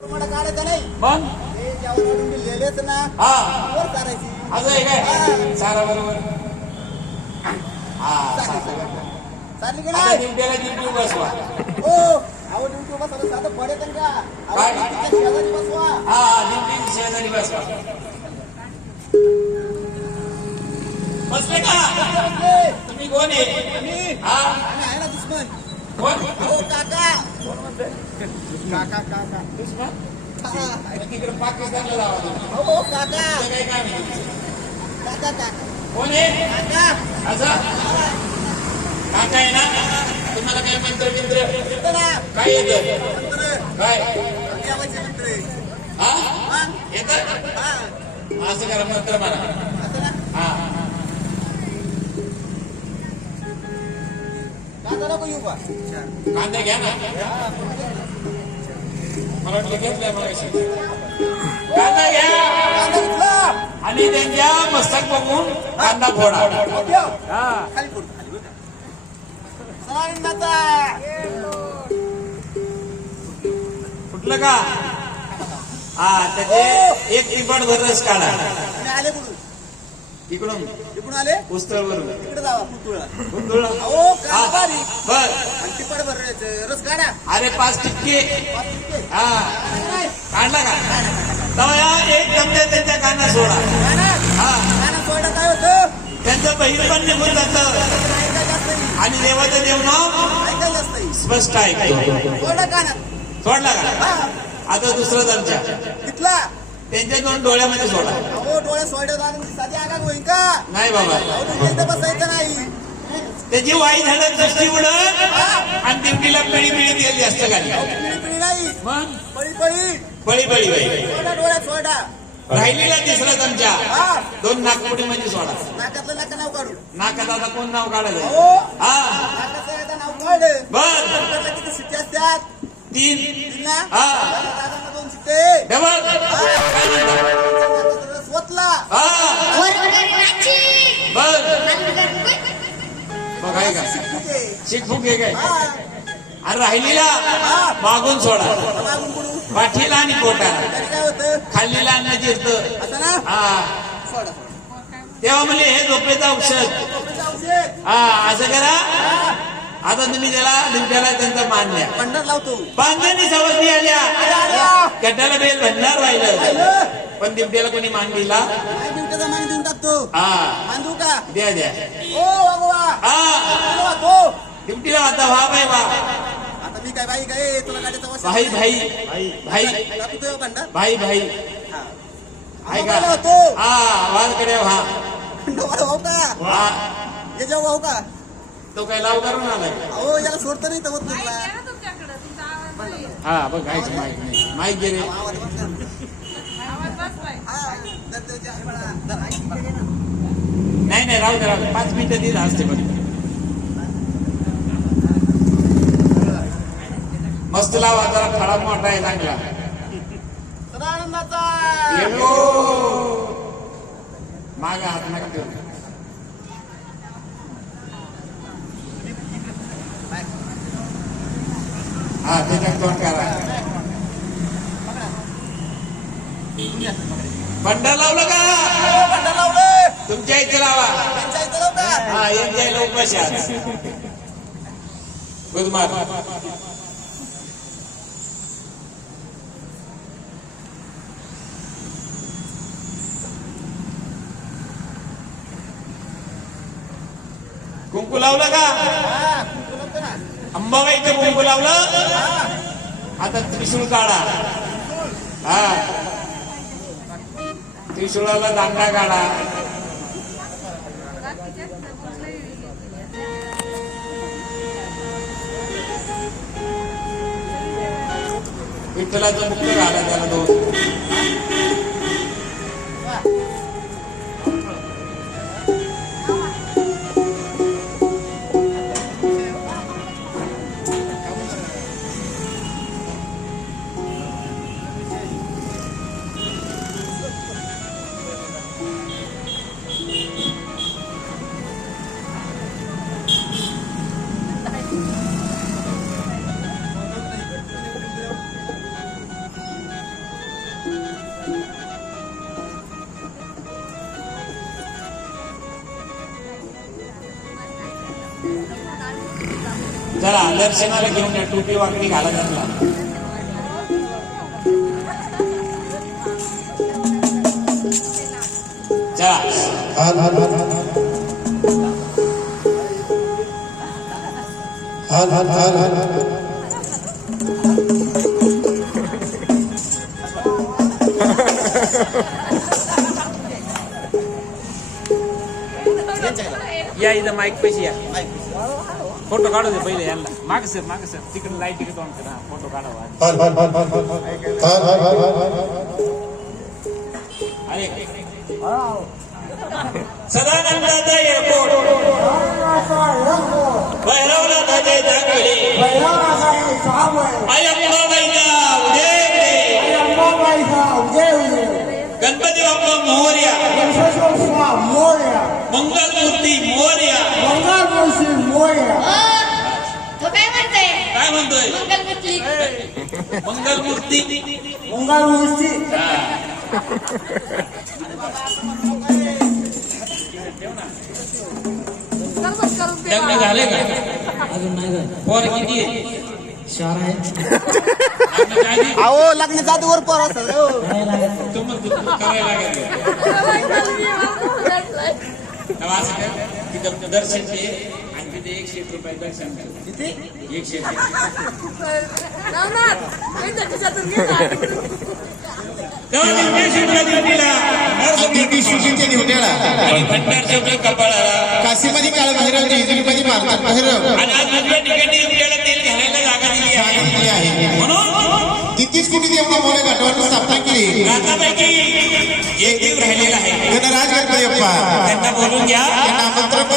मला काढायचं नाही मग ते जेवण लिहिलेच ना हा वर करायची असं आहे काय सारा बरोबर हा चालली की आता नाही दिवट्याला दिवटी बसवा हो अहो ड्युटी बसवलं साधं पडेल का अहो काय? ड्युटीच्या शेजारी बसवा हा दिवटी शेजारी बसवा बसले का बसले. तुम्ही कोण आहे आम्ही हा आम्ही आहे ना दुश्मन कोण हो काका काका काका दुश्मन हा. तिकडे पाकिस्तानला जावा तुम्ही हो काका तुमचं काही काम आहे तुमचं? काका काका कोण आहे काका असं काका आहे ना तुम्हाला काय मंत्र बिंत्र येतं ना काय येतं मंत्र काय देवाचे मंत्र आहे. हा मग? येतं हा असं करा मंत्र म्हणा असं ना हा काका नको येऊ का कांदा घ्या ना मला वाटलं घेतलंय मग कांदा घ्या काका उचला आणि त्यांच्या मस्तक बघून कांदा फोडा ठेव. हा खाली पडू खाली बरं का? सणानिमित्ताचा. फुटलं का हा त्याचे एक टिपट भर रस काढा आणि आले कुठून इकडून इकडून आले उस्तळवरून इकडे जावा पुतुळा गुंतुळा अहो काका बारी बर आणि तिपट भर रस काढा अरे 5 टिक्के पाच टिक्के. हा नाही. काढला का तेव्हा या एक चमचा त्यांच्या कांदा सोडा काना हा काना सोडा काय होतं त्यांचं बहिर पण निघून जातं ऐकायला जास्त नाही आणि देवाचं देवनाव ऐकायला जास्त नाही स्पष्ट ऐकतो सोडा काना सोडला का हा आता दुसरं चमचा तिथला त्यांच्या 2 डोळ्यामध्ये सोडा अहो डोळे सोडत आणि साधी आगाग होईन का नाही बाबा अहो तुम्ही इथं बसायचं नाही त्याची वाई झालं दृष्टी उडत आणि दिवटीला पिळी पिळी गेली असतं घाली पिढी पिढी नाही मग पळी पळी पळी पळी बाई सोडा डोळ्यात सोडा राहिलेला तिसरा चमचा हा 2 नागपुडी मध्ये सोडा नाकातलं नाका नाव काढू नाकात आता कोण नाव काढायचं अहो हा नाकाचं एकदा नाव काढ बर नाकाला किती शिट्टी असतात 3 तीन ना हा दादांना 2 शिट्टे डबल नाकाचा रस ओतला हा बर बघ आहे का शिट्टीचे. शिकफुक आहे काय हा आणि राहिलेला मागून सोडा मागून पुढून पाठीला आणि पोटाला तरी काय होतं खाल्लेला अन्न जिरतं असं ना हा सोडा सोडा तेव्हा म्हणजे हे झोपेचं औषध झोपेचं औषध हा असं करा आता तुम्ही दिवट्याला त्यांचा मान द्या पंढर लावतो पांगणी सवस्ती आल्या गड्ड्याला बेल भंडार राहिलं पाहिलं पण दिवट्याला कोणी मान दिला काय ड्युटीचा मान देऊन टाकतो हा मान देऊ का द्या द्या ओ वागवा हा तो दिवटीला आता व्हा बाई वा आता मी काय बाई काय तुला गाडीचा वास भाई भाई भाई टाकू तो भांडा भाई भाई हा आहे आम्हाला का होतो हा आवाज कडे व्हा डोळा भाऊ का हा ये जाऊ भाऊ का तो काय लाव करून आलाय अहो याला सोडतं नाही तर होत तुला हा बघ गायचं माईक नाही माईक गे रे आवाज बसला. हा, तर त्याची आई म्हणा, जरा ऐक बघा ना. नाही नाही राहू दे 5 मिनिटं दिलं असते बघ मस्त लावा जरा फळा मोठा आहे चांगला सदानंदाचा येतो माग हात नका ठेवू. हा त्याच्यात तोंड करा बंडा लावलं का भांडा लावलं तुमच्या इथे लावा त्यांच्या इथं लावू का हा यांच्या इथे उपाशी आज गुजमार कुंकू लावलं का हा, कुंकू लावतो ना. अंबाबाईचं कुंकू लावलं आता त्रिशूळ काढा हा त्रिशूळाला दांडा काढा विठ्ठलाचं मुक्त घाला त्याला 2 हा चला दर्शनाला घेऊन या टोपी वाकडी घाला त्यांना या इथं माईक पैसे या फोटो काढू दे पहिले यांना माग सर तिकडे लाईट तिकडे ऑन करा फोटो काढावा अरे सदानंदाचा एअरपोर्ट भैरवनाथाचे जागोली अय्यप्पाबाईचा उदय गणपती बाप्पा मोरया मंगलमूर्ती मोरया काय म्हणतोय मंगलमूर्ती लग्न झाले का अजून नाही झालं. पोर किती आहे 4 आहे. लग्न काय नाही? अहो लग्नाच्या आधी वर पोर असतात हो. नाही लागत. तू करायला लागेल तेव्हा असं कर, तिथं दर्शन दे आणि तिथे 100 रुपये दर्शन कर किती 100 तेव्हा आणि भंडार शेवटी कपाळाला काशीमध्ये काळ भैरव जेजुरीमध्ये भारतात भैरव आणि आज उजव्या ठिकाणी आपल्याला तेल घालायला जागा दिली आहे आहे म्हणून 33 कोटी देवता मोठ्या घाटावर स्थापना केली राजापैकी एक देव राहिलेला आहे गणराज गणपती बाप्पा त्यांना बोलून घ्या यांना आमंत्रण